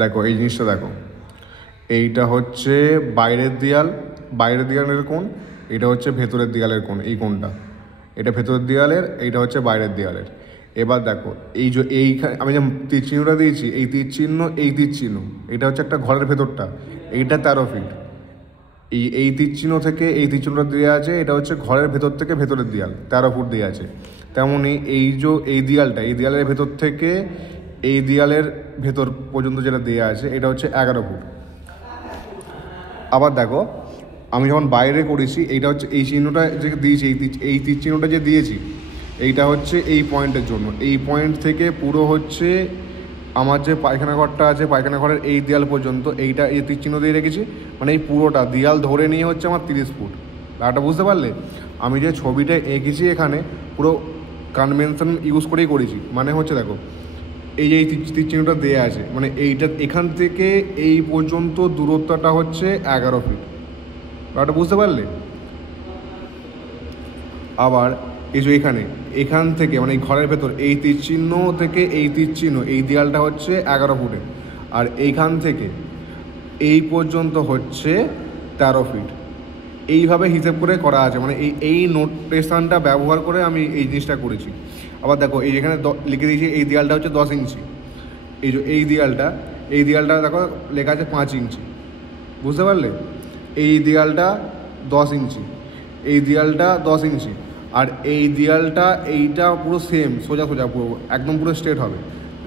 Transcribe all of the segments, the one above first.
দেখো এই জিনিসটা দেখো, এইটা হচ্ছে বাইরের দেয়ালের কোণ, এটা হচ্ছে ভেতরের দেয়ালের কোণ, এই কোণটা এটা ভেতরের দেয়ালের, এইটা হচ্ছে বাইরের দেয়ালের। এবার দেখো এই যে এইখানে আমি যে তীর চিহ্নটা দিয়েছি, এই তীর চিহ্ন এটা হচ্ছে একটা ঘরের ভেতরটা, এইটা 13 ফিট। এই তীর চিহ্ন থেকে এই তীর চিহ্নটা দেওয়া আছে, এটা হচ্ছে ঘরের ভেতর থেকে ভেতরের দেয়াল 13 ফুট দেওয়া আছে। তেমনই এই দেয়ালের ভেতর থেকে এই দেয়ালের ভেতর পর্যন্ত যেটা দেওয়া আছে, এটা হচ্ছে 11 ফুট। আবার দেখো আমি যখন বাইরে করেছি, এইটা হচ্ছে এই চিহ্নটা যে দিয়েছি, এই তীর চিহ্নটা যে দিয়েছি, এইটা হচ্ছে এই পয়েন্টের জন্য। এই পয়েন্ট থেকে পুরো হচ্ছে আমার যে পায়খানা ঘরটা আছে, পায়খানা ঘরের এই দেয়াল পর্যন্ত এইটা এই তীর চিহ্ন দিয়ে রেখেছি, মানে এই পুরোটা দেয়াল ধরে নিয়ে হচ্ছে আমার 30 ফুট। ব্যাপারটা বুঝতে পারলে? আমি যে ছবিটা এঁকেছি এখানে পুরো কনভেনশন ইউজ করেই করেছি। মানে হচ্ছে দেখো এই যে এই তীর চিহ্নটা দেওয়া আছে, মানে এইটা এখান থেকে এই পর্যন্ত দূরত্বটা হচ্ছে 11 ফিট। ব্যাপারটা বুঝতে পারলে? আবার এই যে এখান থেকে মানে এই ঘরের ভেতর এই তীর চিহ্ন থেকে এই তীর চিহ্ন এই দেয়ালটা হচ্ছে 11 ফুটে, আর এইখান থেকে এই পর্যন্ত হচ্ছে 13 ফিট। এইভাবে হিসেব করে করা আছে, মানে এই নোটেশনটা ব্যবহার করে আমি এই জিনিসটা করেছি। আবার দেখো এই যেখানে লিখে দিয়েছি এই দেয়ালটা হচ্ছে 10 ইঞ্চি, এই যে এই দেয়ালটা দেখো লেখা আছে 5 ইঞ্চি। বুঝতে পারলে? এই দেয়ালটা 10 ইঞ্চি, এই দেয়ালটা 10 ইঞ্চি, আর এই দেয়ালটা এইটা পুরো সেম সোজা পুরো একদম পুরো স্ট্রেট হবে,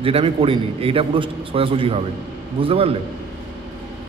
যেটা আমি করিনি, এইটা পুরো সোজাসুজি হবে। বুঝতে পারলে?